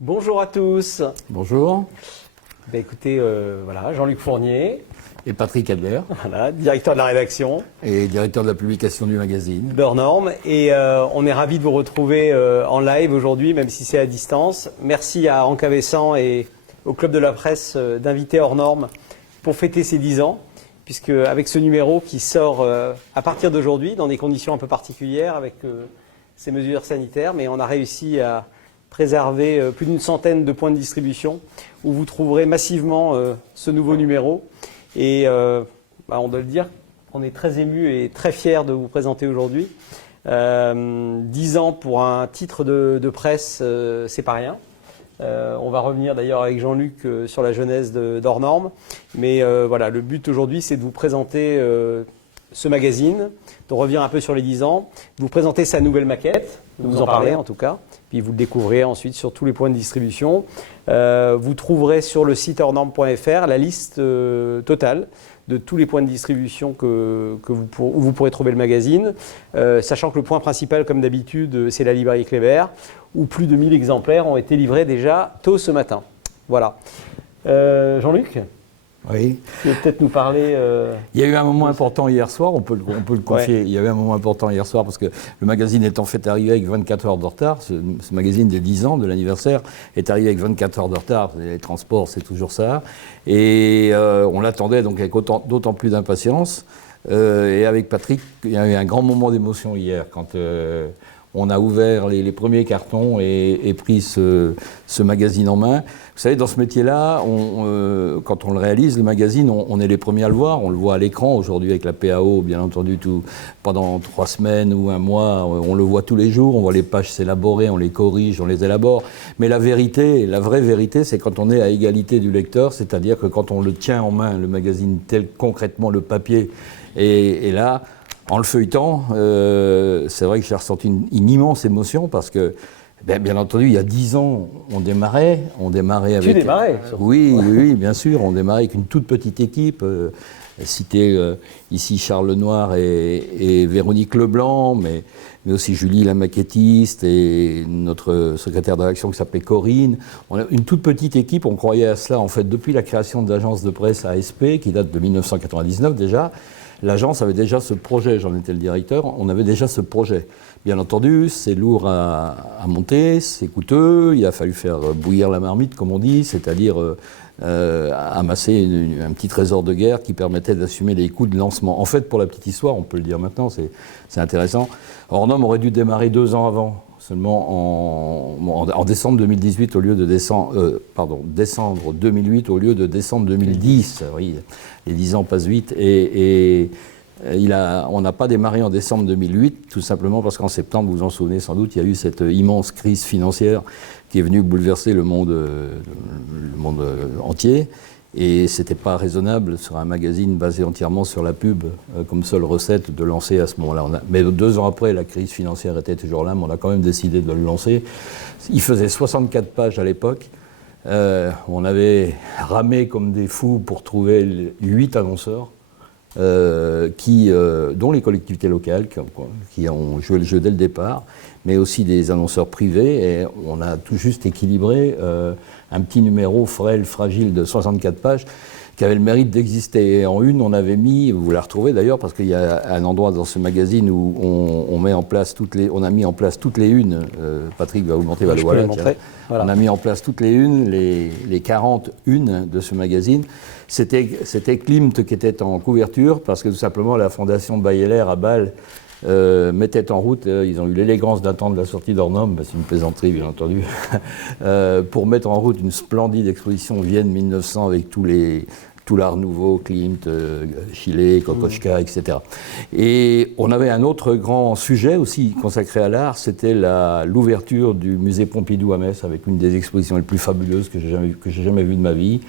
Bonjour à tous. Bonjour. Écoutez, voilà, Jean-Luc Fournier, Et Patrick Adler. voilà, directeur de la rédaction Et directeur de la publication du magazine. d'Hors Normes. Et on est ravis de vous retrouver en live aujourd'hui, même si c'est à distance. Merci à Anca Vessan et au Club de la Presse d'inviter Hors Normes pour fêter ses 10 ans. Puisque avec ce numéro qui sort à partir d'aujourd'hui, dans des conditions un peu particulières, avec ces mesures sanitaires, mais on a réussi à préserver plus d'une centaine de points de distribution où vous trouverez massivement ce nouveau numéro. Et on doit le dire, on est très ému et très fiers de vous présenter aujourd'hui. 10 ans pour un titre de presse, c'est pas rien. On va revenir d'ailleurs avec Jean-Luc sur la genèse d'Hors Normes. Mais voilà, le but aujourd'hui, c'est de vous présenter ce magazine, de revenir un peu sur les 10 ans, de vous présenter sa nouvelle maquette, de vous en parler en tout cas, puis vous le découvrirez ensuite sur tous les points de distribution. Vous trouverez sur le site hornormes.fr la liste totale de tous les points de distribution où vous pourrez trouver le magazine, sachant que le point principal, comme d'habitude, c'est la librairie Kléber, où plus de 1000 exemplaires ont été livrés déjà tôt ce matin. Voilà. Jean-Luc ? Oui. Tu veux peut-être nous parler Il y a eu un moment important hier soir, on peut le confier. Ouais. Il y a eu un moment important hier soir parce que le magazine est en fait arrivé avec 24 heures de retard. Ce magazine des 10 ans de l'anniversaire est arrivé avec 24 heures de retard. Les transports, c'est toujours ça. Et on l'attendait donc avec d'autant plus d'impatience. Et avec Patrick, il y a eu un grand moment d'émotion hier quand on a ouvert les premiers cartons et pris ce magazine en main. Vous savez, dans ce métier-là, quand on le réalise, le magazine, on est les premiers à le voir. On le voit à l'écran aujourd'hui avec la PAO, bien entendu, pendant 3 semaines ou un mois. On le voit tous les jours, on voit les pages s'élaborer, on les corrige, on les élabore. Mais la vérité, la vraie vérité, c'est quand on est à égalité du lecteur, c'est-à-dire que quand on le tient en main, le magazine tel concrètement le papier, et là, en le feuilletant, c'est vrai que j'ai ressenti une immense émotion parce que, bien entendu, il y a 10 ans, on démarrait avec... Tu démarrais Oui, bien sûr, on démarrait avec une toute petite équipe. Cité ici Charles Lenoir et Véronique Leblanc, mais aussi Julie la maquettiste et notre secrétaire de rédaction qui s'appelait Corinne. On a une toute petite équipe, on croyait à cela en fait depuis la création de l'agence de presse ASP, qui date de 1999 déjà. L'agence avait déjà ce projet, j'en étais le directeur, on avait déjà ce projet. Bien entendu, c'est lourd à monter, c'est coûteux, il a fallu faire bouillir la marmite, comme on dit, c'est-à-dire amasser un petit trésor de guerre qui permettait d'assumer les coûts de lancement. En fait, pour la petite histoire, on peut le dire maintenant, c'est intéressant, Hors Normes aurait dû démarrer 2 ans avant, seulement en décembre 2018 au lieu de décembre 2008 au lieu de décembre 2010. Oui, les 10 ans passent vite et on n'a pas démarré en décembre 2008, tout simplement parce qu'en septembre, vous vous en souvenez sans doute, il y a eu cette immense crise financière qui est venue bouleverser le monde entier. Et ce n'était pas raisonnable sur un magazine basé entièrement sur la pub comme seule recette de lancer à ce moment-là. Mais 2 ans après, la crise financière était toujours là, mais on a quand même décidé de le lancer. Il faisait 64 pages à l'époque. On avait ramé comme des fous pour trouver 8 annonceurs, dont les collectivités locales qui ont joué le jeu dès le départ, mais aussi des annonceurs privés. Et on a tout juste équilibré un petit numéro frêle, fragile de 64 pages qui avait le mérite d'exister. Et en une, on avait mis, vous la retrouvez d'ailleurs, parce qu'il y a un endroit dans ce magazine où on a mis en place toutes les unes. Patrick va vous montrer, va le voir. Voilà. On a mis en place toutes les unes, les 40 unes de ce magazine. C'était Klimt qui était en couverture, parce que tout simplement la fondation Bayeler à Bâle mettait en route, ils ont eu l'élégance d'attendre la sortie d'Hors Normes, c'est une plaisanterie bien entendu, pour mettre en route une splendide exposition Vienne 1900 avec tout l'art nouveau, Klimt, Chile, Kokoschka, etc. Et on avait un autre grand sujet aussi consacré à l'art, c'était l'ouverture du musée Pompidou à Metz avec une des expositions les plus fabuleuses que j'ai jamais vues de ma vie,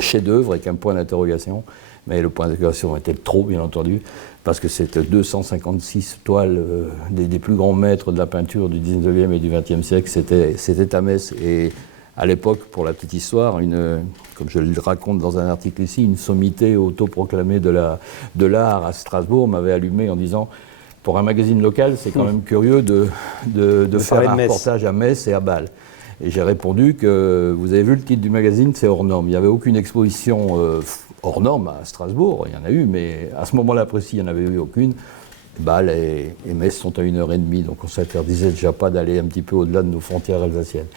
chef-d'œuvre avec un point d'interrogation. Mais le point d'interrogation était trop, bien entendu, parce que c'était 256 toiles des plus grands maîtres de la peinture du 19e et du 20e siècle. C'était à Metz. Et à l'époque, pour la petite histoire, comme je le raconte dans un article ici, une sommité autoproclamée de l'art à Strasbourg m'avait allumé en disant pour un magazine local, c'est quand même curieux de faire un reportage à Metz et à Bâle. Et j'ai répondu que, vous avez vu le titre du magazine, c'est hors norme. Il n'y avait aucune exposition hors norme à Strasbourg, il y en a eu, mais à ce moment-là précis, il n'y en avait eu aucune. Bâle et Metz sont à 1h30, donc on ne s'interdisait déjà pas d'aller un petit peu au-delà de nos frontières alsaciennes.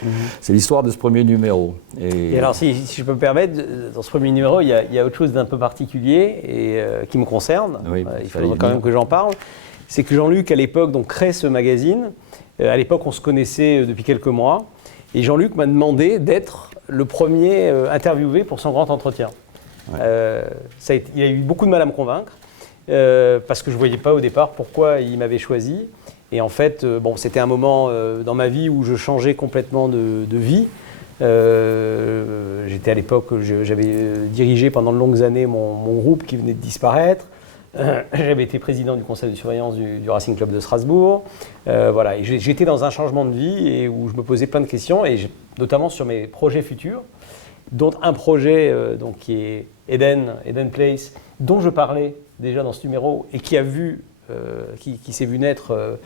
C'est l'histoire de ce premier numéro. Et alors, si je peux me permettre, dans ce premier numéro, il y a autre chose d'un peu particulier et qui me concerne. Oui, Il faudrait quand même que j'en parle. C'est que Jean-Luc, à l'époque, donc, crée ce magazine. À l'époque, on se connaissait depuis quelques mois. Et Jean-Luc m'a demandé d'être le premier interviewé pour son grand entretien. Ouais. Il a eu beaucoup de mal à me convaincre. Parce que je ne voyais pas au départ pourquoi il m'avait choisi. Et en fait, c'était un moment dans ma vie où je changeais complètement de vie. J'étais à l'époque, j'avais dirigé pendant de longues années mon groupe qui venait de disparaître. J'avais été président du conseil de surveillance du Racing Club de Strasbourg. Voilà, et j'étais dans un changement de vie et où je me posais plein de questions, et notamment sur mes projets futurs, dont un projet donc, qui est Eden Place, dont je parlais déjà dans ce numéro et qui s'est vu naître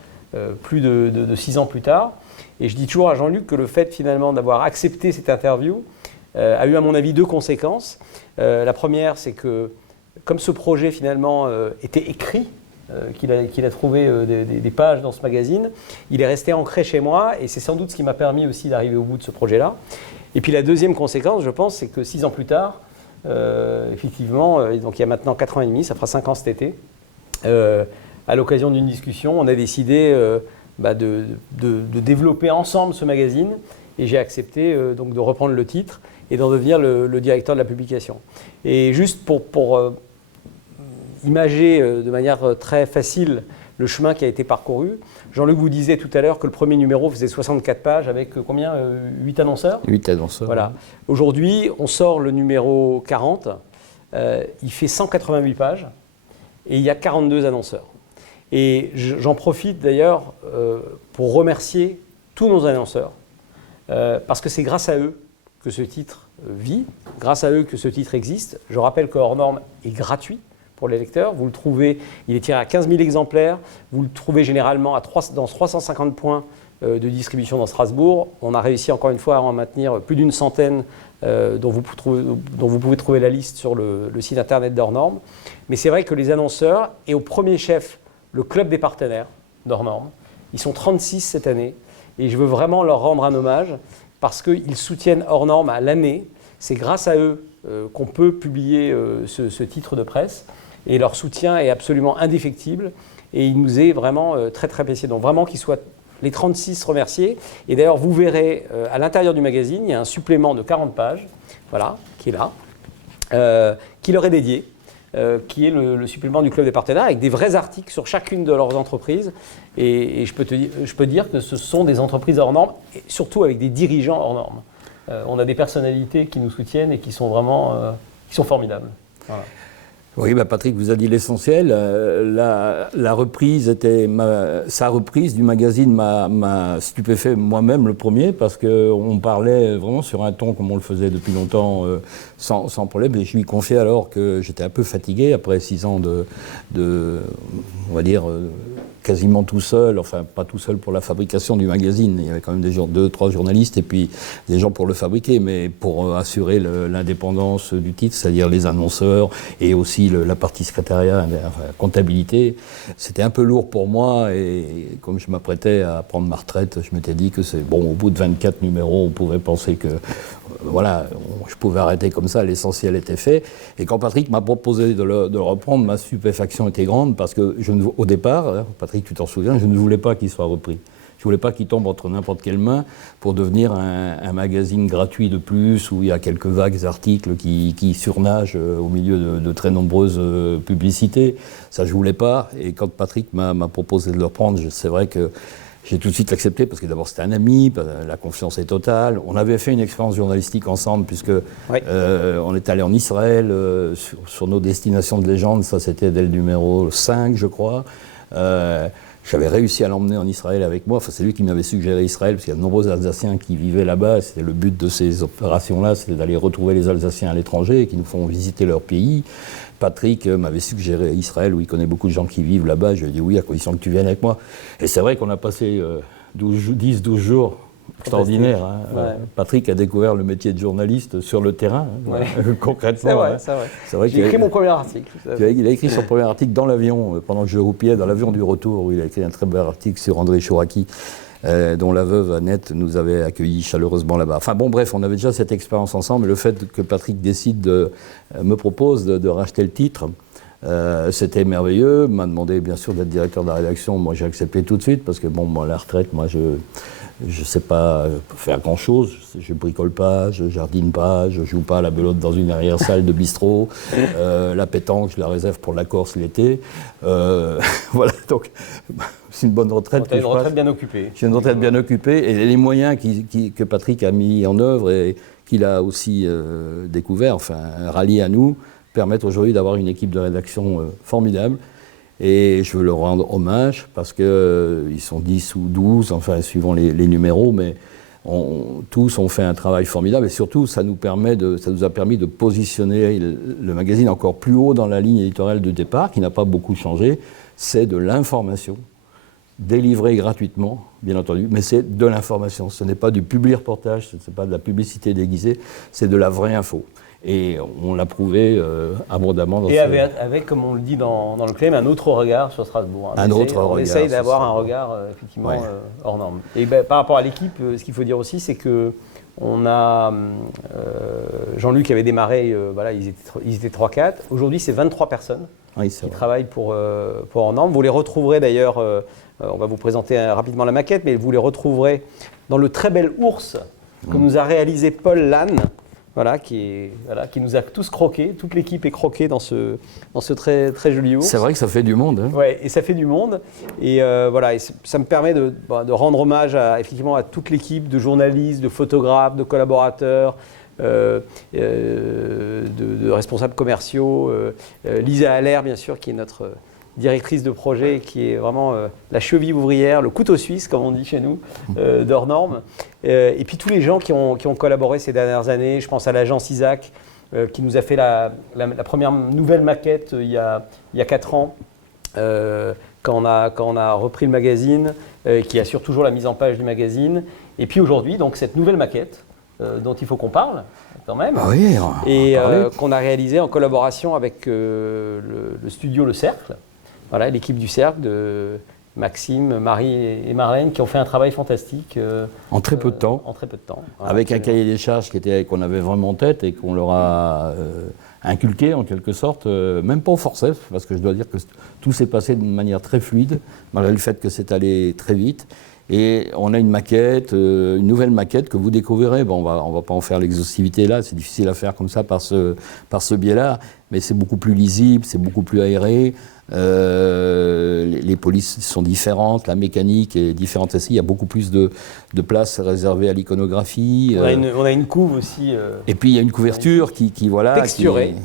plus de 6 ans plus tard. Et je dis toujours à Jean-Luc que le fait finalement d'avoir accepté cette interview a eu à mon avis 2 conséquences. La première, c'est que comme ce projet finalement était écrit, qu'il a trouvé des pages dans ce magazine, il est resté ancré chez moi et c'est sans doute ce qui m'a permis aussi d'arriver au bout de ce projet-là. Et puis la deuxième conséquence, je pense, c'est que 6 ans plus tard, effectivement, donc il y a maintenant 4 ans et demi, ça fera 5 ans cet été, à l'occasion d'une discussion, on a décidé de développer ensemble ce magazine et j'ai accepté donc de reprendre le titre et d'en devenir le directeur de la publication. Et juste pour imager de manière très facile le chemin qui a été parcouru, Jean-Luc vous disait tout à l'heure que le premier numéro faisait 64 pages avec combien 8 annonceurs ? 8 annonceurs. Voilà. Aujourd'hui, on sort le numéro 40, il fait 188 pages et il y a 42 annonceurs. Et j'en profite d'ailleurs pour remercier tous nos annonceurs parce que c'est grâce à eux que ce titre vit, grâce à eux que ce titre existe. Je rappelle que Hors Norme est gratuit pour les lecteurs. Vous le trouvez, il est tiré à 15 000 exemplaires. Vous le trouvez généralement dans 350 points de distribution dans Strasbourg. On a réussi encore une fois à en maintenir plus d'une centaine dont vous pouvez trouver la liste sur le site internet d'Hors Norme. Mais c'est vrai que les annonceurs, et au premier chef, le club des partenaires d'Hors Norme, ils sont 36 cette année. Et je veux vraiment leur rendre un hommage parce qu'ils soutiennent Hors Norme à l'année. C'est grâce à eux qu'on peut publier ce titre de presse. Et leur soutien est absolument indéfectible et il nous est vraiment très très apprécié. Donc vraiment qu'ils soient les 36 remerciés. Et d'ailleurs, vous verrez à l'intérieur du magazine, il y a un supplément de 40 pages, voilà, qui est là, qui leur est dédié, qui est le supplément du Club des partenaires avec des vrais articles sur chacune de leurs entreprises. Et je peux dire que ce sont des entreprises hors normes, et surtout avec des dirigeants hors normes. On a des personnalités qui nous soutiennent et qui sont vraiment qui sont formidables. Voilà. Oui, Patrick vous a dit l'essentiel. La reprise sa reprise du magazine m'a stupéfait moi-même le premier parce qu'on parlait vraiment sur un ton comme on le faisait depuis longtemps sans problème. Et je lui confiais alors que j'étais un peu fatigué après 6 ans de on va dire, quasiment tout seul, enfin pas tout seul pour la fabrication du magazine. Il y avait quand même 2-3 journalistes et puis des gens pour le fabriquer, mais pour assurer l'indépendance du titre, c'est-à-dire les annonceurs et aussi la partie secrétariat, enfin, comptabilité, c'était un peu lourd pour moi et comme je m'apprêtais à prendre ma retraite, je m'étais dit que c'est bon, au bout de 24 numéros, on pouvait penser que voilà, je pouvais arrêter comme ça, l'essentiel était fait. Et quand Patrick m'a proposé de le reprendre, ma stupéfaction était grande parce que au départ, Patrick, tu t'en souviens, je ne voulais pas qu'il soit repris. Je ne voulais pas qu'il tombe entre n'importe quelle main pour devenir un magazine gratuit de plus où il y a quelques vagues articles qui surnagent au milieu de très nombreuses publicités. Ça, je ne voulais pas. Et quand Patrick m'a proposé de le reprendre, c'est vrai que j'ai tout de suite accepté parce que d'abord c'était un ami, la confiance est totale. On avait fait une expérience journalistique ensemble puisque oui. On est allé en Israël sur nos destinations de légende. Ça, c'était dès le numéro 5, je crois. J'avais réussi à l'emmener en Israël avec moi. Enfin, c'est lui qui m'avait suggéré Israël, parce qu'il y a de nombreux Alsaciens qui vivaient là-bas. C'était le but de ces opérations-là, c'était d'aller retrouver les Alsaciens à l'étranger et qui nous font visiter leur pays. Patrick m'avait suggéré Israël, où il connaît beaucoup de gens qui vivent là-bas. Je lui ai dit oui, à condition que tu viennes avec moi. Et c'est vrai qu'on a passé 10-12 jours extraordinaire. Hein. Ouais. Patrick a découvert le métier de journaliste sur le terrain, Ouais. concrètement. C'est vrai, hein. c'est vrai. C'est vrai J'ai écrit mon premier article. il a écrit son premier article dans l'avion, pendant que je roupillais, dans l'avion du retour, où il a écrit un très bel article sur André Chouraki, dont la veuve Annette nous avait accueillis chaleureusement là-bas. Enfin bon, bref, on avait déjà cette expérience ensemble, et le fait que Patrick me propose de racheter le titre, c'était merveilleux. Il m'a demandé bien sûr d'être directeur de la rédaction. Moi j'ai accepté tout de suite parce que bon, moi, la retraite, moi je ne sais pas faire grand chose. Je bricole pas, je jardine pas, je joue pas à la belote dans une arrière-salle de bistrot. La pétanque, je la réserve pour la Corse l'été. Voilà, donc c'est une bonne retraite. Tu as une retraite bien occupée. J'ai une retraite bien occupée et les moyens que Patrick a mis en œuvre et qu'il a aussi découvert, enfin rallié à nous, permettent aujourd'hui d'avoir une équipe de rédaction formidable. Et je veux leur rendre hommage parce qu'ils sont 10 ou 12, enfin suivant les numéros, mais tous ont fait un travail formidable et surtout ça nous a permis de positionner le magazine encore plus haut dans la ligne éditoriale de départ, qui n'a pas beaucoup changé, c'est de l'information, délivrée gratuitement, bien entendu, mais c'est de l'information. Ce n'est pas du publi-reportage, ce n'est pas de la publicité déguisée, c'est de la vraie info. Et on l'a prouvé abondamment. Et avec, comme on le dit dans le claim, un autre regard sur Strasbourg. On essaye d'avoir un regard effectivement hors norme. Et par rapport à l'équipe, ce qu'il faut dire aussi, c'est que on a Jean-Luc avait démarré, voilà, ils étaient 3-4. Aujourd'hui, c'est 23 personnes qui travaillent pour hors norme. Vous les retrouverez d'ailleurs, on va vous présenter rapidement la maquette, mais vous les retrouverez dans le très bel ours que nous a réalisé Paul Lannes. Voilà, qui nous a tous croqués, toute l'équipe est croquée dans ce très, très joli ours. C'est vrai que ça fait du monde. Hein. Ouais, et ça fait du monde. Et voilà, et ça me permet de rendre hommage effectivement à toute l'équipe de journalistes, de photographes, de collaborateurs, de responsables commerciaux. Lisa Allaire, bien sûr, qui est notre directrice de projet, qui est vraiment la cheville ouvrière, le couteau suisse, comme on dit chez nous, d'hors norme. Et puis tous les gens qui ont collaboré ces dernières années, je pense à l'agence Isaac, qui nous a fait la première nouvelle maquette il y a 4 ans, quand on a repris le magazine, qui assure toujours la mise en page du magazine. Et puis aujourd'hui, donc cette nouvelle maquette, dont il faut qu'on parle quand même, oui, et qu'on a réalisée en collaboration avec le studio Le Cercle. Voilà, l'équipe du Cercle de Maxime, Marie et Marlène qui ont fait un travail fantastique. En très peu de temps. En très peu de temps. Voilà, avec absolument. Un cahier des charges qu'on avait vraiment en tête et qu'on leur a inculqué en quelque sorte, même pas au forceps, parce que je dois dire que tout s'est passé d'une manière très fluide, malgré le fait que c'est allé très vite. Et on a une maquette, une nouvelle maquette que vous découvrirez. Bon, on va pas en faire l'exhaustivité là, c'est difficile à faire comme ça par ce biais-là, mais c'est beaucoup plus lisible, c'est beaucoup plus aéré. Les polices sont différentes, la mécanique est différente aussi. Il y a beaucoup plus de place réservée à l'iconographie. On a une couve aussi. Et puis il y a une couverture qui voilà, texturée.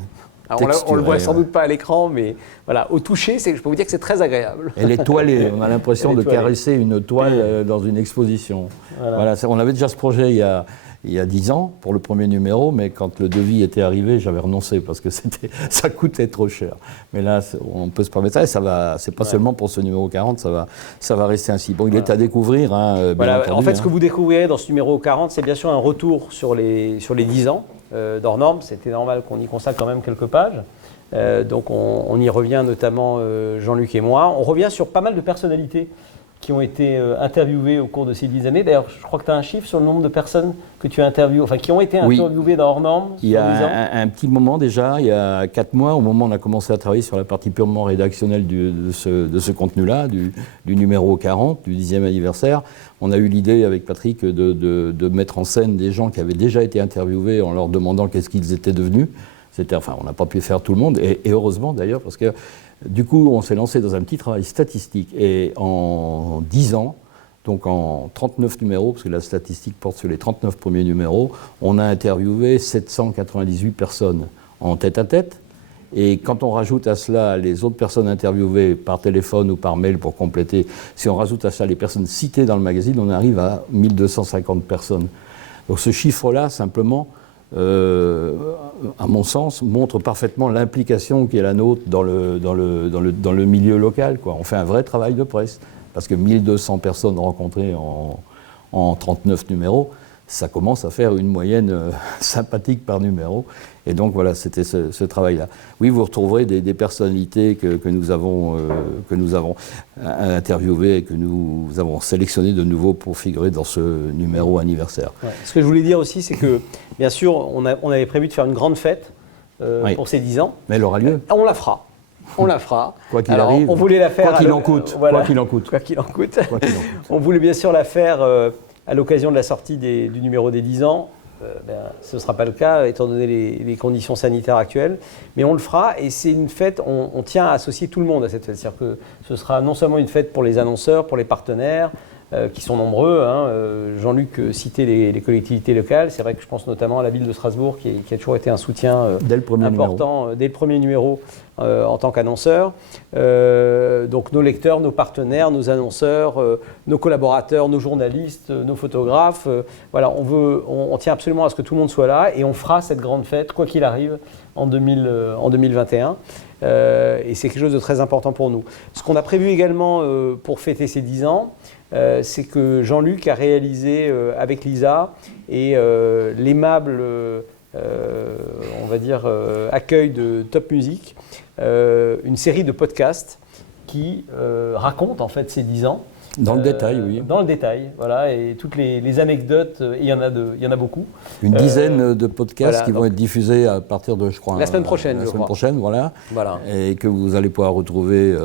On le voit sans doute pas à l'écran, mais voilà, au toucher, je peux vous dire que c'est très agréable. Elle est toilée, on a l'impression de caresser une toile dans une exposition. Voilà, on avait déjà ce projet il y a 10 ans pour le premier numéro, mais quand le devis était arrivé, j'avais renoncé parce que ça coûtait trop cher. Mais là, on peut se permettre ça, c'est pas seulement pour ce numéro 40, ça va rester ainsi. Bon, il est à découvrir, hein, bien entendu, en fait, ce que vous découvrirez dans ce numéro 40, c'est bien sûr un retour sur les 10 ans d'hors norme. C'était normal qu'on y consacre quand même quelques pages. Donc on y revient notamment Jean-Luc et moi. On revient sur pas mal de personnalités qui ont été interviewées au cours de ces 10 années. D'ailleurs, je crois que tu as un chiffre sur le nombre de personnes que tu as interviewées, enfin qui ont été interviewées dans hors norme. Il y a un petit moment déjà, il y a 4 mois, au moment où on a commencé à travailler sur la partie purement rédactionnelle de ce contenu-là, du numéro 40, du 10e anniversaire, on a eu l'idée avec Patrick de mettre en scène des gens qui avaient déjà été interviewés en leur demandant qu'est-ce qu'ils étaient devenus. On n'a pas pu faire tout le monde, et heureusement d'ailleurs, parce que du coup, on s'est lancé dans un petit travail statistique. Et en 10 ans, donc en 39 numéros, parce que la statistique porte sur les 39 premiers numéros, on a interviewé 798 personnes en tête-à-tête. Et quand on rajoute à cela les autres personnes interviewées par téléphone ou par mail pour compléter, si on rajoute à cela les personnes citées dans le magazine, on arrive à 1250 personnes. Donc ce chiffre-là, simplement, à mon sens, montre parfaitement l'implication qui est la nôtre dans le milieu local, quoi. On fait un vrai travail de presse, parce que 1200 personnes rencontrées en 39 numéros, ça commence à faire une moyenne sympathique par numéro. Et donc voilà, c'était ce travail-là. Oui, vous retrouverez des personnalités que nous avons interviewées et que nous avons sélectionnées de nouveau pour figurer dans ce numéro anniversaire. Ouais. Ce que je voulais dire aussi, c'est que, bien sûr, on avait prévu de faire une grande fête pour ces 10 ans. Mais elle aura lieu. On la fera. On la fera. Quoi qu'il arrive. On voulait la faire. Quoi qu'il en coûte. Voilà. Quoi qu'il en coûte. Quoi qu'il en coûte. On voulait bien sûr la faire à l'occasion de la sortie du numéro des 10 ans. Ce ne sera pas le cas étant donné les conditions sanitaires actuelles, mais on le fera et c'est une fête, on tient à associer tout le monde à cette fête. C'est-à-dire que ce sera non seulement une fête pour les annonceurs, pour les partenaires, qui sont nombreux. Jean-Luc citait les collectivités locales. C'est vrai que je pense notamment à la ville de Strasbourg qui a toujours été un soutien important dès le premier numéro en tant qu'annonceur. Donc nos lecteurs, nos partenaires, nos annonceurs, nos collaborateurs, nos journalistes, nos photographes. Voilà, on tient absolument à ce que tout le monde soit là et on fera cette grande fête, quoi qu'il arrive, en 2021. Et c'est quelque chose de très important pour nous. Ce qu'on a prévu également pour fêter ces 10 ans, c'est que Jean-Luc a réalisé avec Lisa et l'aimable on va dire accueil de Top Music, une série de podcasts qui racontent en fait ces 10 ans. Dans le détail, oui. Dans le détail, voilà, et toutes les anecdotes, il y en a beaucoup. Une dizaine de podcasts qui vont être diffusés à partir de, je crois, la semaine prochaine, la semaine prochaine, voilà. Et que vous allez pouvoir retrouver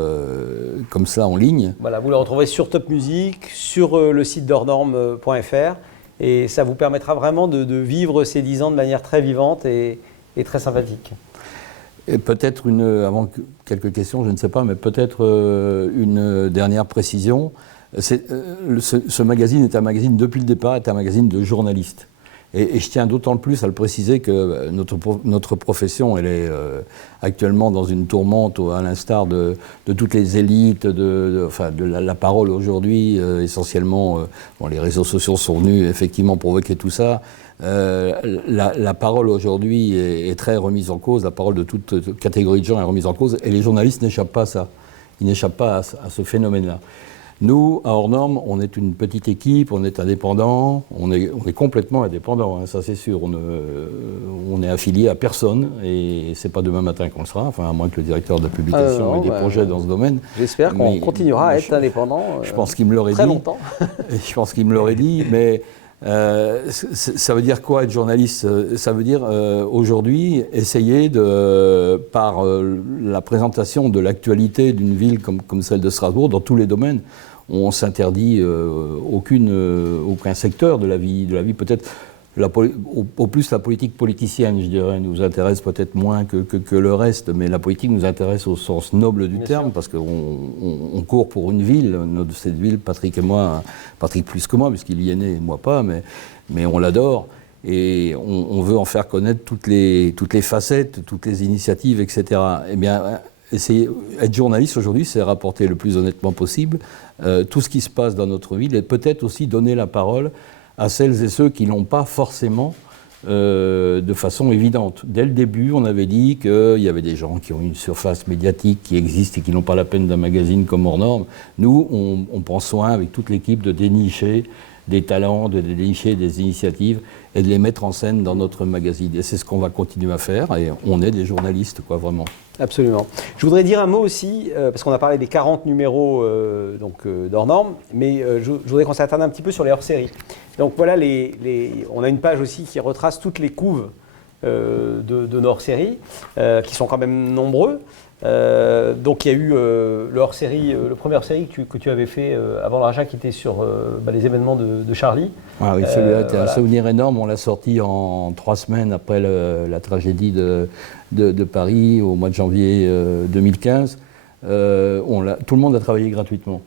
comme ça en ligne. Voilà, vous le retrouverez sur Top Music, sur le site d'Hors-Normes.fr, et ça vous permettra vraiment de vivre ces 10 ans de manière très vivante et très sympathique. Et peut-être avant quelques questions, je ne sais pas, mais peut-être une dernière précision. Ce magazine est un magazine, depuis le départ, est un magazine de journalistes. Et je tiens d'autant plus à le préciser que notre profession, elle est actuellement dans une tourmente, à l'instar de toutes les élites, de la parole aujourd'hui, essentiellement, les réseaux sociaux sont venus effectivement provoquer tout ça. La parole aujourd'hui est très remise en cause, la parole de toute catégorie de gens est remise en cause, et les journalistes n'échappent pas à ça. Ils n'échappent pas à ce phénomène-là. Nous, à Hors-Normes, on est une petite équipe, on est indépendant, on est complètement indépendant, hein, ça c'est sûr. On est affilié à personne et c'est pas demain matin qu'on le sera, enfin à moins que le directeur de la publication ait des projets dans ce domaine. J'espère qu'on continuera à être indépendant. Je pense qu'il me l'aurait dit. Très longtemps. Je pense qu'il me l'aurait dit, mais ça veut dire quoi être journaliste? Ça veut dire aujourd'hui essayer par la présentation de l'actualité d'une ville comme celle de Strasbourg, dans tous les domaines, on s'interdit aucun secteur de la vie peut-être. Au plus la politique politicienne, je dirais, nous intéresse peut-être moins que le reste, mais la politique nous intéresse au sens noble du terme, parce qu'on court pour une ville, cette ville, Patrick et moi, Patrick plus que moi, puisqu'il y est né, moi pas, mais on l'adore, et on veut en faire connaître toutes les facettes, toutes les initiatives, etc. Eh bien, être journaliste aujourd'hui, c'est rapporter le plus honnêtement possible tout ce qui se passe dans notre ville, et peut-être aussi donner la parole à celles et ceux qui n'ont pas forcément de façon évidente. Dès le début, on avait dit qu'il y avait des gens qui ont une surface médiatique qui existe et qui n'ont pas la peine d'un magazine comme Hors-Normes. Nous, on prend soin avec toute l'équipe de dénicher des talents, de dénicher des initiatives et de les mettre en scène dans notre magazine. Et c'est ce qu'on va continuer à faire, et on est des journalistes, quoi, vraiment. Absolument. Je voudrais dire un mot aussi, parce qu'on a parlé des 40 numéros d'Hors-Normes, mais je voudrais qu'on s'attarde un petit peu sur les hors-séries. Donc voilà, on a une page aussi qui retrace toutes les couves de nos hors-séries, qui sont quand même nombreux. Donc il y a eu le premier hors-série que tu avais fait avant le rachat, qui était sur les événements de Charlie. Ah oui, celui-là était un souvenir énorme. On l'a sorti en 3 semaines après la tragédie de Paris, au mois de janvier 2015. Tout le monde a travaillé gratuitement.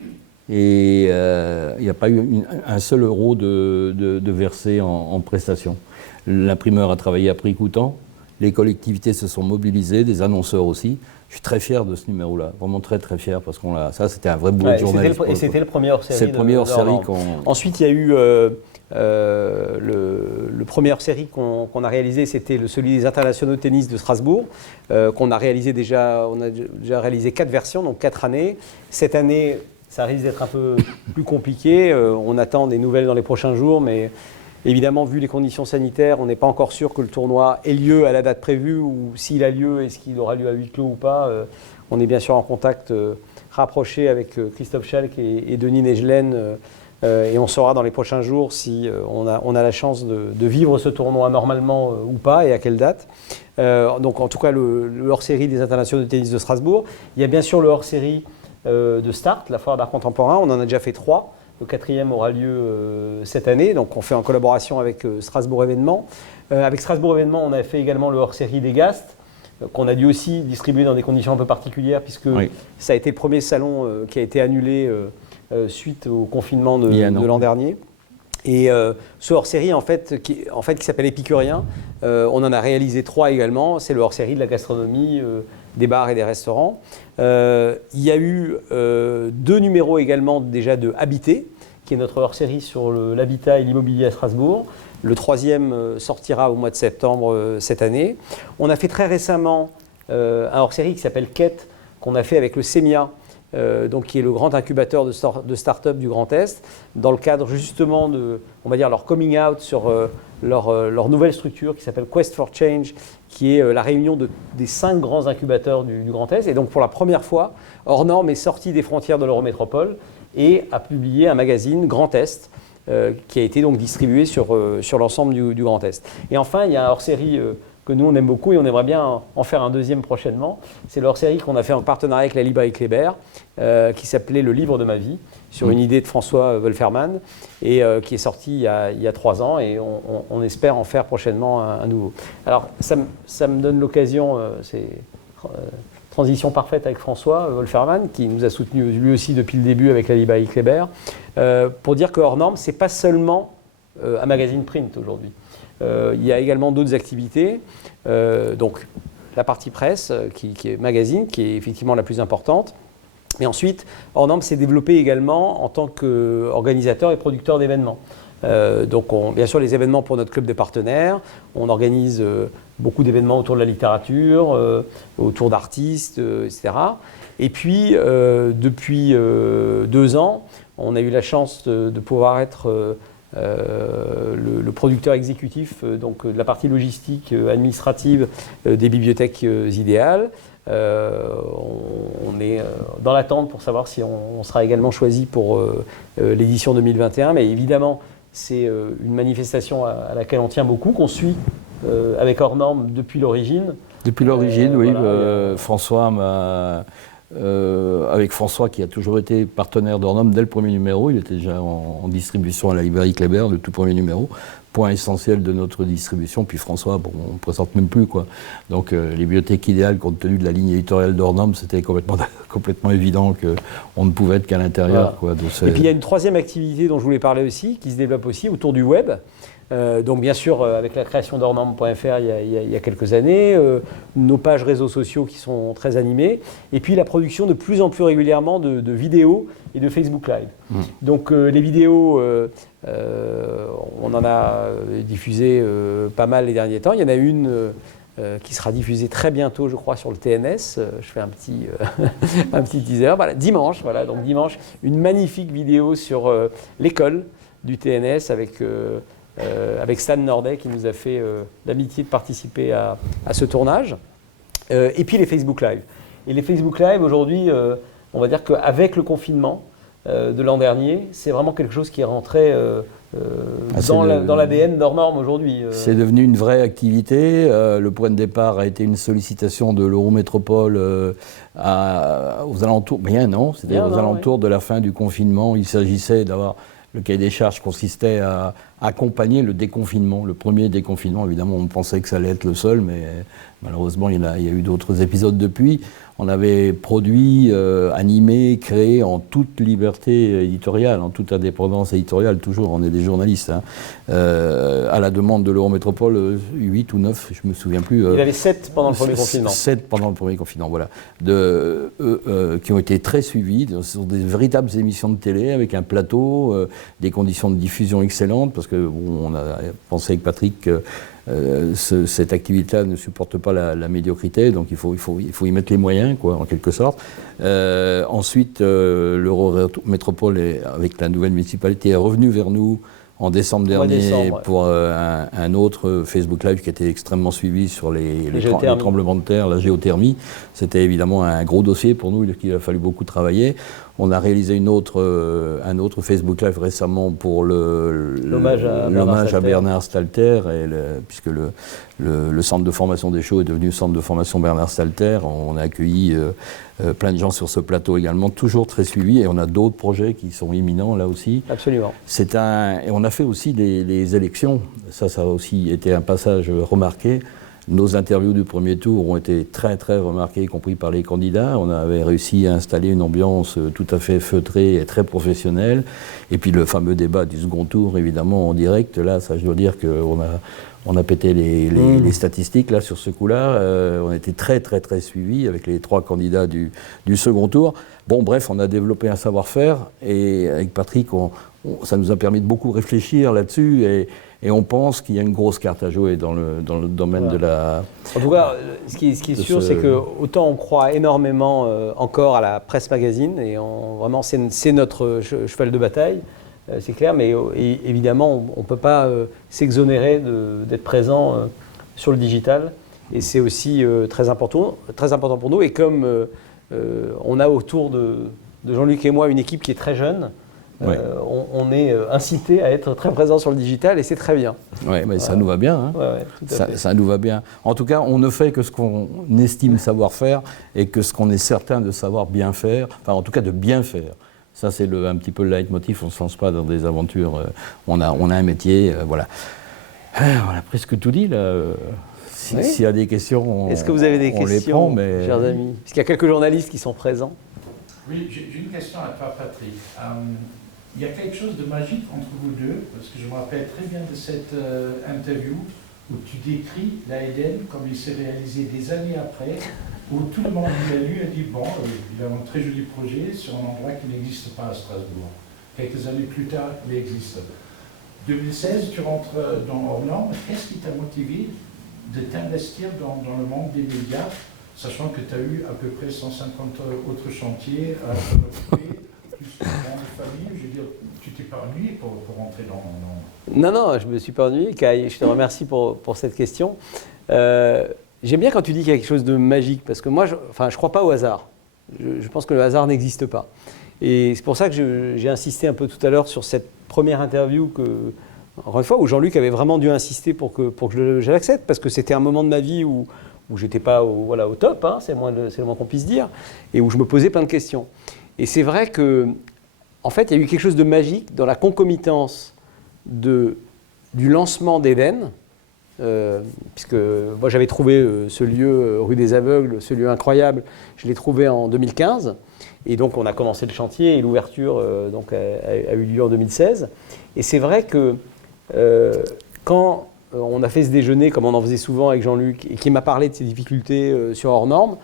Et il n'y a pas eu un seul euro de versé en prestations. L'imprimeur a travaillé à prix coûtant. Les collectivités se sont mobilisées, des annonceurs aussi. Je suis très fier de ce numéro-là, vraiment très très fier, parce ça c'était un vrai boulot de journaliste. Et c'était le premier hors-série. C'est le premier hors-série qu'on... Ensuite, il y a eu le premier hors-série qu'on a réalisé, c'était celui des internationaux de tennis de Strasbourg, qu'on a réalisé déjà, on a déjà réalisé 4 versions, donc 4 années. Cette année, ça risque d'être un peu plus compliqué. On attend des nouvelles dans les prochains jours, mais évidemment, vu les conditions sanitaires, on n'est pas encore sûr que le tournoi ait lieu à la date prévue, ou s'il a lieu, est-ce qu'il aura lieu à huis clos ou pas. On est bien sûr en contact rapproché avec Christophe Schalk et Denis Negelen, et on saura dans les prochains jours si on a la chance de vivre ce tournoi normalement ou pas, et à quelle date. Donc en tout cas, le hors-série des internationaux de tennis de Strasbourg. Il y a bien sûr le hors-série de Start, la foire d'art contemporain. On en a déjà fait 3. Le 4e aura lieu cette année, donc on fait en collaboration avec Strasbourg Événements. Avec Strasbourg Événements, on a fait également le hors-série des Gast, qu'on a dû aussi distribuer dans des conditions un peu particulières, puisque ça a été le premier salon qui a été annulé suite au confinement de l'an dernier. Et ce hors-série, en fait, qui s'appelle Épicurien, on en a réalisé 3 également. C'est le hors-série de la gastronomie, des bars et des restaurants. Il y a eu 2 numéros également déjà de Habité, qui est notre hors-série sur l'habitat et l'immobilier à Strasbourg. Le 3e sortira au mois de septembre cette année. On a fait très récemment un hors-série qui s'appelle Quête, qu'on a fait avec le CEMIA, donc qui est le grand incubateur de start-up du Grand Est, dans le cadre justement de, on va dire, leur coming out sur leur nouvelle structure qui s'appelle Quest for Change, qui est la réunion des 5 grands incubateurs du Grand Est. Et donc pour la première fois, Hors-Norme est sorti des frontières de l'Eurométropole et a publié un magazine Grand Est, qui a été donc distribué sur l'ensemble du Grand Est. Et enfin, il y a un hors-série que nous on aime beaucoup et on aimerait bien en faire un deuxième prochainement. C'est le hors-série qu'on a fait en partenariat avec la librairie Kléber, qui s'appelait Le Livre de ma vie, sur une idée de François Wolfermann, et qui est sorti il y a 3 ans, et on espère en faire prochainement un nouveau. Alors ça me donne l'occasion, c'est transition parfaite avec François Wolfermann, qui nous a soutenus lui aussi depuis le début avec la librairie Kléber, pour dire que Hors-Norme, c'est pas seulement un magazine print aujourd'hui. Il y a également d'autres activités, donc la partie presse, qui est magazine, qui est effectivement la plus importante. Mais ensuite, Hors-Norme s'est développé également en tant qu'organisateur et producteur d'événements. Donc bien sûr les événements pour notre club de partenaires, on organise beaucoup d'événements autour de la littérature, autour d'artistes, etc. Et puis depuis 2 ans, on a eu la chance de pouvoir être le producteur exécutif donc, de la partie logistique administrative des bibliothèques idéales. On est dans l'attente pour savoir si on sera également choisi pour l'édition 2021, mais évidemment c'est une manifestation à laquelle on tient beaucoup, qu'on suit avec Hors-Norme depuis l'origine. Depuis l'origine, oui. Voilà, François avec François qui a toujours été partenaire d'Hors-Norme dès le premier numéro, il était déjà en distribution à la librairie Kléber, le tout premier numéro, point essentiel de notre distribution. Puis François, bon, on ne présente même plus, quoi. Donc les bibliothèques idéales, compte tenu de la ligne éditoriale d'Hors-Norme, c'était complètement évident qu'on ne pouvait être qu'à l'intérieur. Voilà. Quoi, et puis il y a une 3e activité dont je voulais parler aussi, qui se développe aussi autour du web. Donc bien sûr, avec la création d'Hors-Norme.fr il y a quelques années, nos pages réseaux sociaux qui sont très animées, et puis la production de plus en plus régulièrement de vidéos et de Facebook Live. Donc les vidéos, on en a diffusé pas mal les derniers temps. Il y en a une qui sera diffusée très bientôt, je crois, sur le TNS. Je fais un petit teaser. Voilà, dimanche, donc dimanche, une magnifique vidéo sur l'école du TNS avec Stan Nordet qui nous a fait l'amitié de participer à ce tournage. Et puis les Facebook Live. Et les Facebook Live, aujourd'hui, on va dire qu'avec le confinement de l'an dernier, c'est vraiment quelque chose qui est rentré dans l'ADN d'Hors-Norme aujourd'hui. C'est devenu une vraie activité. Le point de départ a été une sollicitation de l'Eurométropole aux alentours, aux alentours de la fin du confinement. Il s'agissait d'avoir... Le cahier des charges consistait à accompagner le déconfinement, le premier déconfinement. Évidemment, on pensait que ça allait être le seul, mais malheureusement, il y a eu d'autres épisodes depuis. On avait produit, animé, créé en toute liberté éditoriale, en toute indépendance éditoriale, toujours, on est des journalistes, à la demande de l'Eurométropole, 8 ou 9, je ne me souviens plus. Il y avait 7 pendant le premier confinement. 7 pendant le premier confinement, voilà. Qui ont été très suivis. Ce sont des véritables émissions de télé avec un plateau, des conditions de diffusion excellentes, parce que que bon, on a pensé avec Patrick que cette activité ne supporte pas la médiocrité, donc il faut y mettre les moyens, quoi, en quelque sorte. Ensuite, l'Eurométropole, avec la nouvelle municipalité, est revenu vers nous en décembre dernier pour un autre Facebook Live qui était extrêmement suivi sur les tremblements de terre, la géothermie. C'était évidemment un gros dossier pour nous, qu'il a fallu beaucoup travailler. On a réalisé un autre Facebook Live récemment pour l'hommage à Bernard Stalter, puisque le centre de formation des chauds est devenu centre de formation Bernard Stalter. On a accueilli plein de gens sur ce plateau également, toujours très suivi, et on a d'autres projets qui sont imminents là aussi. Absolument. Et on a fait aussi les élections, ça a aussi été un passage remarqué. Nos interviews du premier tour ont été très très remarquées, y compris par les candidats. On avait réussi à installer une ambiance tout à fait feutrée et très professionnelle. Et puis le fameux débat du second tour, évidemment, en direct, là, ça je dois dire qu'on a pété les statistiques là, sur ce coup-là. On a été très très très suivis avec les 3 candidats du second tour. Bon, bref, on a développé un savoir-faire et avec Patrick, ça nous a permis de beaucoup réfléchir là-dessus et on pense qu'il y a une grosse carte à jouer dans le domaine de la... En tout cas, ce qui est sûr, c'est que autant on croit énormément encore à la presse magazine, et vraiment c'est notre cheval de bataille, c'est clair, mais évidemment on ne peut pas s'exonérer d'être présent sur le digital, et c'est aussi très important pour nous, et comme on a autour de Jean-Luc et moi une équipe qui est très jeune, on est incité à être très présent sur le digital et c'est très bien. Oui, mais ça nous va bien. Hein. Ça nous va bien. En tout cas, on ne fait que ce qu'on estime savoir faire et que ce qu'on est certain de savoir bien faire, enfin en tout cas de bien faire. Ça, c'est un petit peu le leitmotiv. On ne se lance pas dans des aventures. On a un métier, voilà. On a presque tout dit là. S'il y a des questions, est-ce que vous avez des questions, les prend, chers amis? Parce qu'il y a quelques journalistes qui sont présents. Oui, j'ai une question à toi, Patrick. Il y a quelque chose de magique entre vous deux, parce que je me rappelle très bien de cette interview où tu décris la Eden comme il s'est réalisé des années après, où tout le monde l'a lu et dit bon, il a un très joli projet sur un endroit qui n'existe pas à Strasbourg. Quelques années plus tard, il existe. 2016, tu rentres dans Hors Normes. Qu'est-ce qui t'a motivé de t'investir dans le monde des médias, sachant que tu as eu à peu près 150 autres chantiers à occuper, plus une grande famille? Je veux dire, tu t'es pas ennuyé pour rentrer dans... Non, je ne me suis pas ennuyé, Kai. Je te remercie pour cette question. J'aime bien quand tu dis qu'il y a quelque chose de magique, parce que moi, je ne crois pas au hasard. Je pense que le hasard n'existe pas. Et c'est pour ça que j'ai insisté un peu tout à l'heure sur cette première interview encore une fois, où Jean-Luc avait vraiment dû insister pour que je l'accepte, parce que c'était un moment de ma vie où j'étais pas au top, hein, c'est le moins qu'on puisse dire, et où je me posais plein de questions. Et c'est vrai que, en fait, il y a eu quelque chose de magique dans la concomitance du lancement d'Eden, puisque moi j'avais trouvé ce lieu rue des Aveugles, ce lieu incroyable, je l'ai trouvé en 2015, et donc on a commencé le chantier et l'ouverture donc a eu lieu en 2016. Et c'est vrai que quand on a fait ce déjeuner, comme on en faisait souvent avec Jean-Luc, et qui m'a parlé de ses difficultés sur Hors Normes,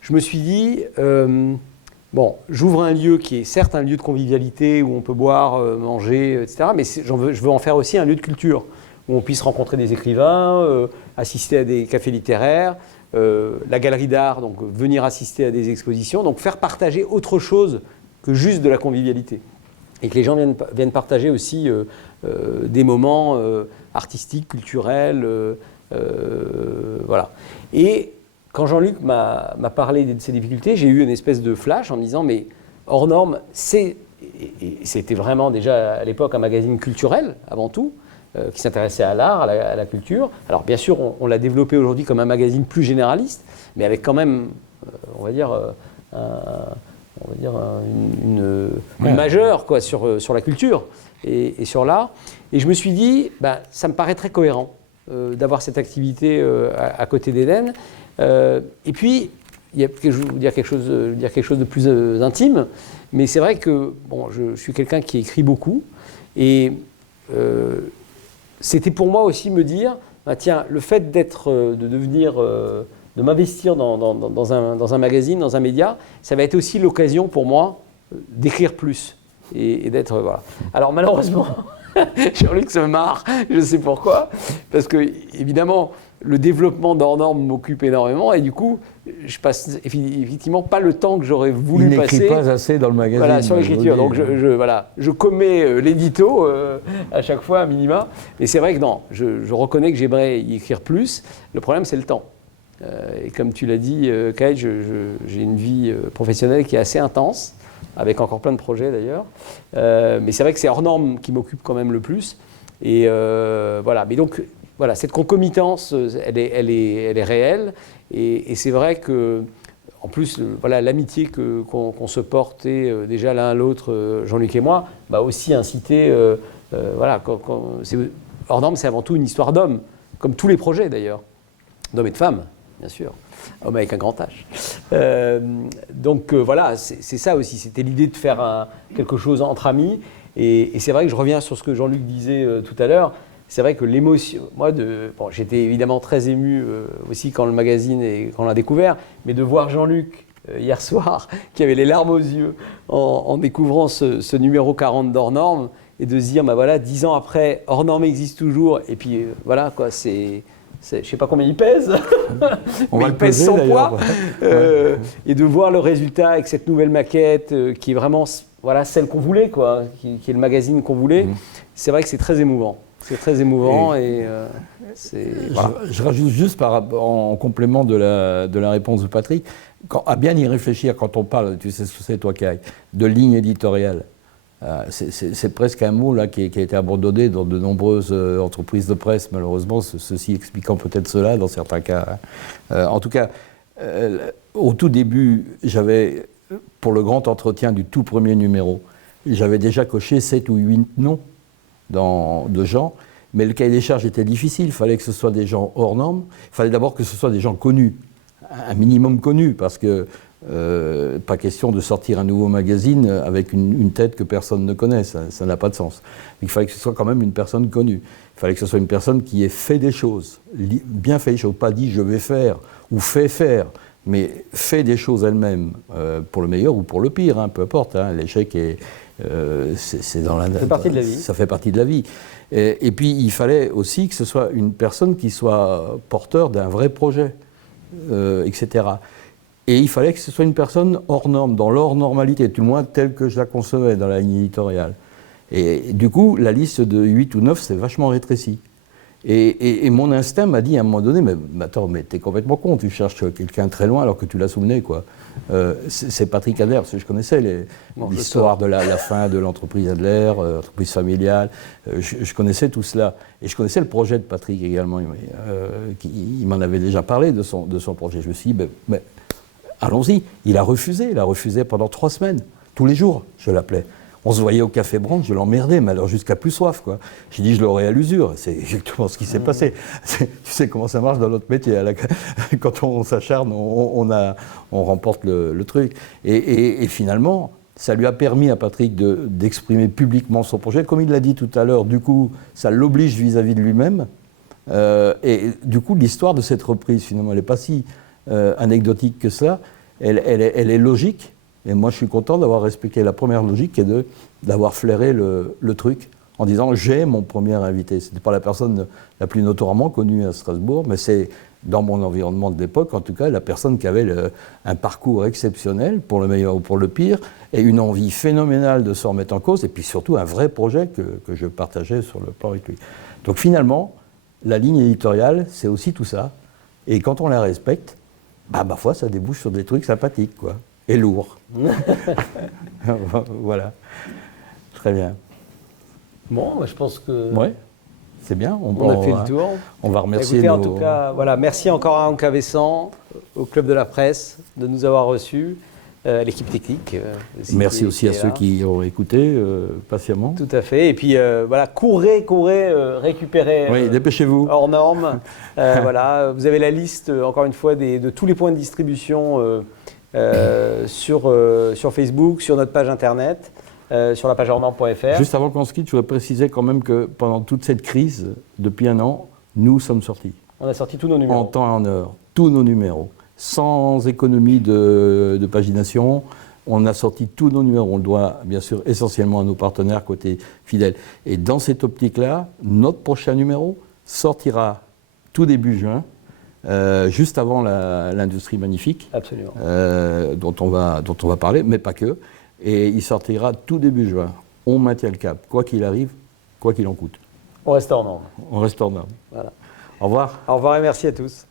je me suis dit, bon, j'ouvre un lieu qui est certes un lieu de convivialité, où on peut boire, manger, etc., mais je veux en faire aussi un lieu de culture, où on puisse rencontrer des écrivains, assister à des cafés littéraires, la galerie d'art, donc venir assister à des expositions, donc faire partager autre chose que juste de la convivialité. Et que les gens viennent partager aussi des moments artistiques, culturels, voilà. Et quand Jean-Luc m'a parlé de ses difficultés, j'ai eu une espèce de flash en me disant, mais Hors Normes, c'était vraiment déjà à l'époque un magazine culturel, avant tout, qui s'intéressait à l'art, à la culture. Alors bien sûr, on l'a développé aujourd'hui comme un magazine plus généraliste, mais avec quand même, on va dire une majeure quoi, sur la culture et sur l'art. Et je me suis dit, ça me paraît très cohérent d'avoir cette activité à côté d'Eden. Et puis, je vais vous dire quelque chose de plus intime, mais c'est vrai que bon, je suis quelqu'un qui écrit beaucoup, et c'était pour moi aussi me dire, tiens, le fait de m'investir dans un magazine, dans un média, ça va être aussi l'occasion pour moi d'écrire plus et d'être voilà. Alors malheureusement, Jean-Luc se marre, je sais pourquoi. Parce que, évidemment, le développement d'hors normes m'occupe énormément et du coup, je passe effectivement pas le temps que j'aurais voulu Il n'écrit passer. pas assez dans le magazine. Voilà, sur l'écriture. Donc je commets l'édito à chaque fois à minima. Mais c'est vrai que non, je reconnais que j'aimerais y écrire plus. Le problème, c'est le temps. Et comme tu l'as dit, Kai, j'ai une vie professionnelle qui est assez intense, avec encore plein de projets d'ailleurs. Mais c'est vrai que c'est hors norme qui m'occupe quand même le plus. Et voilà. Mais donc, voilà, cette concomitance, elle est réelle. Et c'est vrai que, en plus, voilà, l'amitié qu'on se portait déjà l'un à l'autre, Jean-Luc et moi, m'a aussi incité. Voilà, hors norme, c'est avant tout une histoire d'hommes, comme tous les projets d'ailleurs, d'hommes et de femmes, bien sûr. Homme avec un grand H. Donc voilà, c'est ça aussi. C'était l'idée de faire quelque chose entre amis. Et c'est vrai que je reviens sur ce que Jean-Luc disait tout à l'heure. C'est vrai que l'émotion, moi, j'étais évidemment très ému aussi quand le magazine quand on l'a découvert, mais de voir Jean-Luc hier soir, qui avait les larmes aux yeux en découvrant ce numéro 40 d'Hors Normes, et de se dire, bah voilà, 10 ans après, Hors Normes existe toujours, et puis voilà, quoi, je ne sais pas combien il pèse, mais il pèse son poids, et de voir le résultat avec cette nouvelle maquette qui est vraiment voilà, celle qu'on voulait, quoi, qui est le magazine qu'on voulait, c'est vrai que c'est très émouvant. C'est très émouvant voilà. Je rajoute juste en complément de la réponse de Patrick, à bien y réfléchir quand on parle, tu sais ce que c'est toi Kai, de ligne éditoriale. C'est presque un mot là, qui a été abandonné dans de nombreuses entreprises de presse, malheureusement, ceci expliquant peut-être cela dans certains cas. En tout cas, au tout début, j'avais, pour le grand entretien du tout premier numéro, j'avais déjà coché 7 ou 8 noms de gens, mais le cahier des charges était difficile, il fallait que ce soit des gens hors normes, il fallait d'abord que ce soit des gens connus, un minimum connus, parce que pas question de sortir un nouveau magazine avec une tête que personne ne connaît, ça n'a pas de sens. Il fallait que ce soit quand même une personne connue, il fallait que ce soit une personne qui ait fait des choses, bien fait des choses, pas dit je vais faire ou fait faire, mais fait des choses elle-même, pour le meilleur ou pour le pire, hein, peu importe, hein, l'échec c'est dans ça fait partie de la vie. Ça fait partie de la vie. Et puis il fallait aussi que ce soit une personne qui soit porteur d'un vrai projet, etc. Et il fallait que ce soit une personne hors norme, dans l'hors normalité, tout le moins telle que je la concevais dans la ligne éditoriale. Et du coup, la liste de 8 ou 9 s'est vachement rétrécie. Et mon instinct m'a dit à un moment donné, mais attends, mais t'es complètement con, tu cherches quelqu'un très loin alors que tu l'as sous le nez, quoi. C'est Patrick Adler, parce que je connaissais l'histoire de la fin de l'entreprise Adler, entreprise familiale, je connaissais tout cela. Et je connaissais le projet de Patrick également, il m'en avait déjà parlé de son projet. Je me suis dit, mais allons-y. Il a refusé pendant 3 semaines, tous les jours, je l'appelais. On se voyait au Café Brandt, je l'emmerdais, mais alors jusqu'à plus soif, quoi. J'ai dit, je l'aurai à l'usure. C'est exactement ce qui s'est passé. Tu sais comment ça marche dans notre métier. Quand on s'acharne, on remporte le truc. Et finalement, ça lui a permis à Patrick d'exprimer publiquement son projet. Comme il l'a dit tout à l'heure, du coup, ça l'oblige vis-à-vis de lui-même. Et du coup, l'histoire de cette reprise, finalement, elle n'est pas si anecdotique que ça. Elle est logique. Et moi, je suis content d'avoir respecté la première logique, qui est d'avoir flairé le truc en disant « j'ai mon premier invité ». Ce n'était pas la personne la plus notoirement connue à Strasbourg, mais c'est, dans mon environnement de l'époque, en tout cas, la personne qui avait un parcours exceptionnel, pour le meilleur ou pour le pire, et une envie phénoménale de se remettre en cause, et puis surtout un vrai projet que je partageais sur le plan avec lui. Donc finalement, la ligne éditoriale, c'est aussi tout ça. Et quand on la respecte, parfois, ça débouche sur des trucs sympathiques, quoi. Et lourd. Voilà. Très bien. Bon, je pense que... Ouais, c'est bien. On a fait le tour. On va remercier Écoutez, en tout cas, voilà, merci encore à Ancavessan, au Club de la Presse, de nous avoir reçus, l'équipe technique. Merci aussi à ceux qui ont écouté patiemment. Tout à fait. Et puis, voilà, courez, récupérez. Oui, dépêchez-vous. Hors normes. Voilà, vous avez la liste, encore une fois, de tous les points de distribution sur Facebook, sur notre page internet, sur la page hors-normes.fr. Juste avant qu'on se quitte, je voudrais préciser quand même que pendant toute cette crise, depuis 1 an, nous sommes sortis. On a sorti tous nos numéros. En temps et en heure, tous nos numéros, sans économie de pagination, On a sorti tous nos numéros, on le doit bien sûr essentiellement à nos partenaires côté fidèles. Et dans cette optique-là, notre prochain numéro sortira tout début juin, juste avant l'industrie magnifique, Absolument. dont on va parler, mais pas que. Et il sortira tout début juin. On maintient le cap, quoi qu'il arrive, quoi qu'il en coûte. On reste hors norme. On reste hors norme. Voilà. Au revoir. Au revoir et merci à tous.